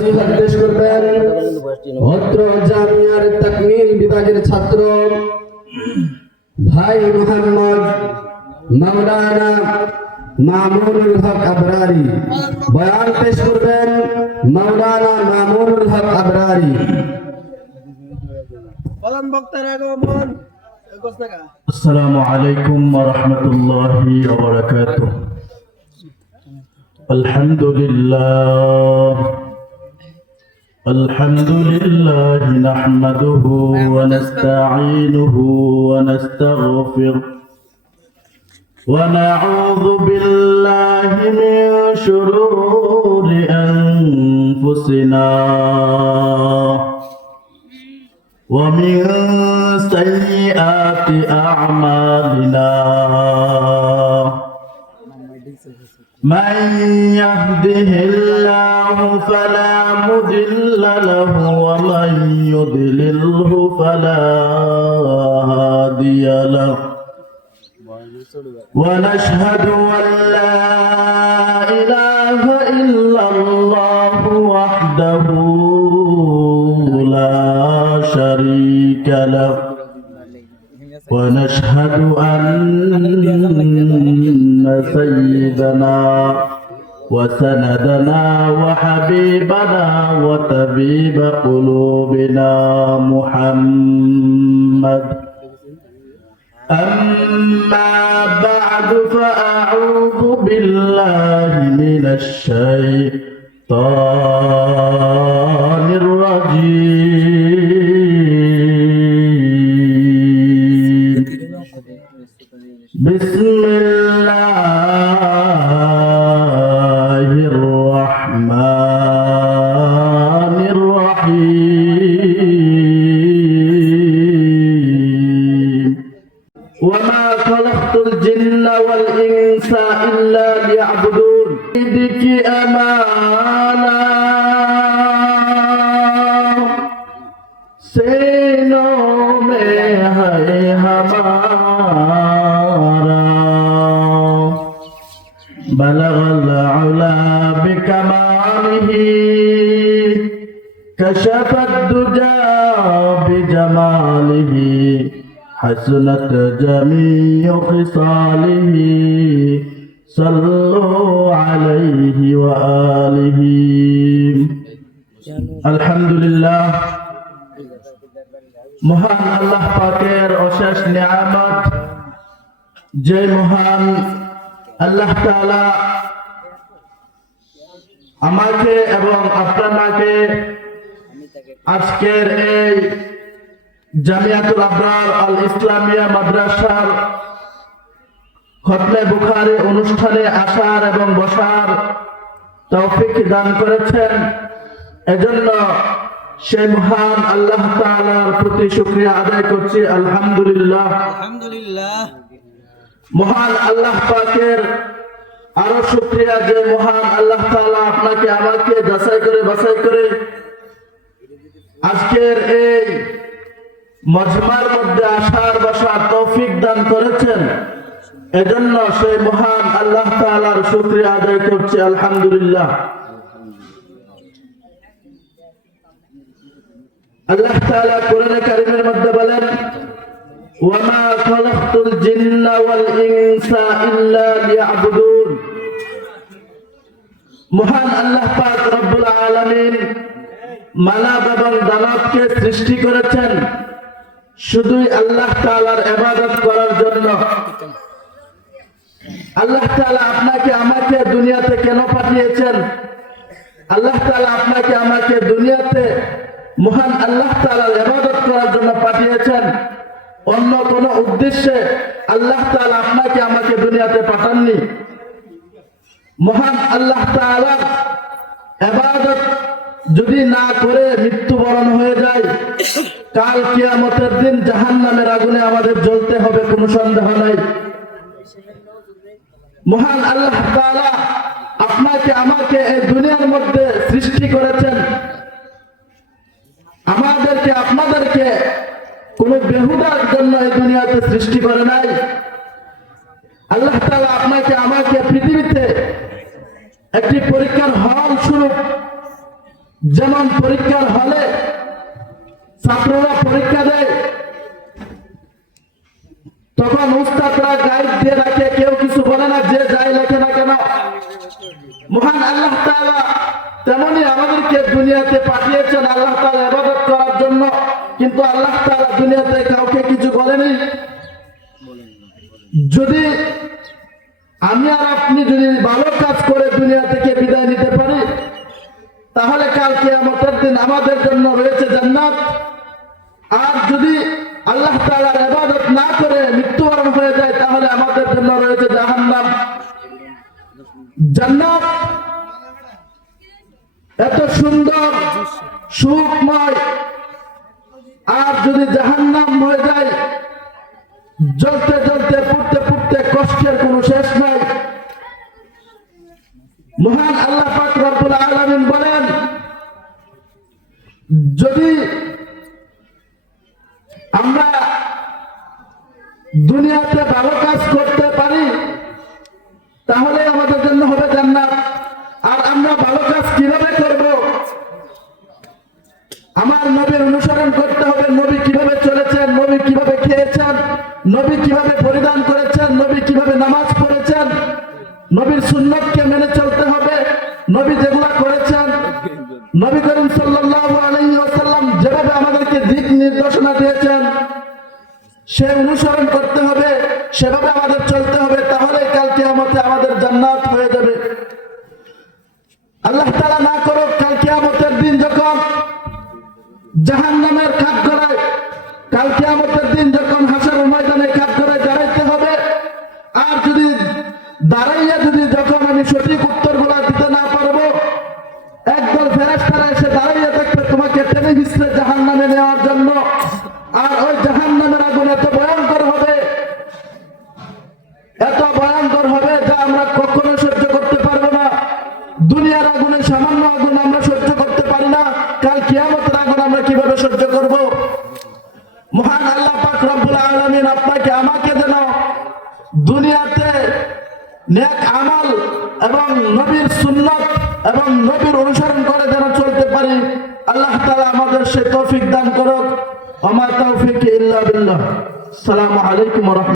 পেশ করবেন ভদ্র জামিয়ার তাকমিল বিভাগের ছাত্র ভাই মোহাম্মদ মাওলানা মামুনুল হক আবরারি। বয়ান পেশ করবেন মাওলানা মামুনুল হক আবরারি। আসসালামু আলাইকুম ওয়া রাহমাতুল্লাহি ওয়া বারাকাতুহু। আলহামদুলিল্লাহ নাহমাদুহু ওয়া নাস্তাঈনুহু ওয়া নাস্তাগফিরুহ ওয়া নাউযু বিল্লাহি মিন শুরুরি আনফুসিনা ومن سيئات أعمالنا من يهده الله فلا مضل له ومن يضلله فلا هادي له ونشهد أن لا إله إلا الله وحده لا شريك له ونشهد أن سيدنا وسندنا وحبيبنا وطبيب قلوبنا محمد. أما بعد فأعوذ بالله من الشيطان الرجيم. بسم الله الرحمن الرحيم. وما خلقت الجن والإنس إلا ليعبدون. بك أمانة सीनों में है हमारा बलगल उला बिकमालिह कशफत दुजा बिजमालिह हसनत जमीउ खिसालिह सल्लु अलैहि व आलिहि। अल्हम्दुलिल्लाह। মহান আল্লাহ পাকের অশেষ নিয়ামত, যে মহান আল্লাহ তাআলা আমাকে এবং আপনাকে আজকের এই জামিয়াতুল আবরার আল ইসলামিয়া মাদ্রাসার খতমে বুখারী অনুষ্ঠানে আসার এবং বসার তৌফিক দান করেছেন। এজন্য সেই মহান আল্লাহ তাআলার প্রতি শুকরিয়া আদায় করছি। আলহামদুলিল্লাহ। মহান আল্লাহ পাকের আরো শুকরিয়া যে মহান আল্লাহ তাআলা আপনাকে আমাকে যাচাই করে বাছাই করে আজকের এই মজমার মধ্যে আসার বসার তৌফিক দান করেছেন। এজন্য সেই মহান আল্লাহ তাআলার শুকরিয়া আদায় করছি। আলহামদুলিল্লাহ। আল্লাহ তাআলা কোরআনে কারীমের মধ্যে বলেন, ওয়ামা খালাকতুল জিন্না ওয়াল ইনসা ইল্লা লিয়াবুদুন। মহান আল্লাহ পাক রব্বুল আলামিন মানব এবং দানবকে সৃষ্টি করেছেন শুধুই আল্লাহ তাআলার ইবাদত করার জন্য। আল্লাহ তাআলা আপনাকে আমাকে দুনিয়াতে কেন পাঠিয়েছেন? আল্লাহ তাআলা আপনাকে আমাকে দুনিয়াতে মহান আল্লাহ তাআলার ইবাদত করার জন্য পাঠিয়েছেন। অন্য কোনো উদ্দেশ্যে আল্লাহ তাআলা আপনাকে আমাকে দুনিয়াতে পাঠাননি। মহান আল্লাহ তাআলার ইবাদত যদি না করে মৃত্যুবরণ হয়ে যায়, কাল কিয়ামতের দিন জাহান্নামের আগুনে আমাদের জ্বলতে হবে, কোনো সন্দেহ নাই। মহান আল্লাহ তাআলা আপনাকে আমাকে এই দুনিয়ার মধ্যে সৃষ্টি করেছেন, আমাদেরকে আপনাদেরকে কোনো বেহুদার জন্য এই দুনিয়াতে সৃষ্টি করে নাই। আল্লাহ তাআলা আপনাকে আমাকে পৃথিবীতে একটি পরীক্ষার হল স্বরূপ যেমন পরীক্ষার হলে ছাত্ররা পরীক্ষা দেয়, তখন উস্তাদরা গাইড দিয়ে রাখে, কেউ কিছু বলে না, যে যাই লেখে না কেন। মহান আল্লাহ তাআলা তেমনি আমাদেরকে দুনিয়াতে পাঠিয়েছেন আল্লাহ তাআলা ইবাদত করার জন্য, কিন্তু আল্লাহ তাআলা দুনিয়াতে কাউকে কিছু বলেনি। যদি আমি আর আপনি যদি ভালো কাজ করে দুনিয়া থেকে বিদায় নিতে পারি, তাহলে কাল কিয়ামতের দিন আমাদের জন্য রয়েছে জান্নাত। আর যদি আল্লাহ তাআলার ইবাদত না করে মৃত্যুবরণ হয়ে যায়, তাহলে আমাদের জন্য রয়েছে জাহান্নাম। জান্নাত এত সুন্দর সুখময়, আর যদি জাহান্নাম হয়ে যায়, জ্বলতে জ্বলতে পুড়তে পুড়তে কষ্টের কোনো শেষ নাই। মহান আল্লাহ পাক রব্বুল আলামিন বলেন, যদি আমরা দুনিয়াতে ভালো কাজ করতে পারি, তাহলে আমাদের জন্য হবে জান্নাত। আর আমরা ভালো কাজ কিভাবে করব? আমার নবীর অনুসরণ করতে হবে। নবী কিভাবে চলেছেন, নবী কিভাবে খেয়েছেন, নবী কিভাবে পরিধান করেছেন, নবী কিভাবে নামাজ পড়েছেন, নবীর সুন্নতকে মেনে চলতে হবে। নবী যেগুলা করেছেন, নবী করিম সাল্লাল্লাহু আলাইহি ওয়াসাল্লাম যেভাবে আমাদেরকে দিক নির্দেশনা দিয়েছেন, সে অনুসরণ করতে হবে, সেভাবে আমাদের চলতে হবে। তাহলে কাল কিয়ামতে আমাদের জান্নাত হয়ে যাবে। আল্লাহ তাআলা না করুক, কাল কিয়ামতের দিন যখন জাহান্নামের কাঠগড়ায়, কাল কিয়ামতের দিন যখন হাসরের ময়দানে কাঠগড়ায় দাঁড়াইতে হবে, আর যদি দাঁড়াইয়া যখন আমি সঠিক উত্তরগুলো দিতে না পারবো, একদল ফেরেশতারা এসে দাঁড়াইয়া থাকবে তোমাকে টেনে হিঁচড়ে জাহান্নামে নেওয়ার জন্য। আর ওই জাহান্নামের আগুন এত ভয়ঙ্কর হবে, এত ভয়ঙ্কর হবে, যা আমরা কখনো সহ্য করতে পারবো না। দুনিয়ার আগুনে সামান্য আগুন আমরা সহ্য করতে পারি না, কাল কিয়ামতের আগুন আমরা কিভাবে সহ্য করব? মহান আল্লাহ পাক রব্বুল আলামিন আপনাকে আমাকে যেন দুনিয়াতে নেক আমল এবং নবীর সুন্নাত এবং নবীর অনুসরণ করে যেন চলতে পারি, আল্লাহ তাআলা আমাদের সে তৌফিক দান করুক। ওয়া মা তাওফীকি ইল্লা বিল্লাহ। আসসালামু আলাইকুম ওয়া রাহমাতুল্লাহ।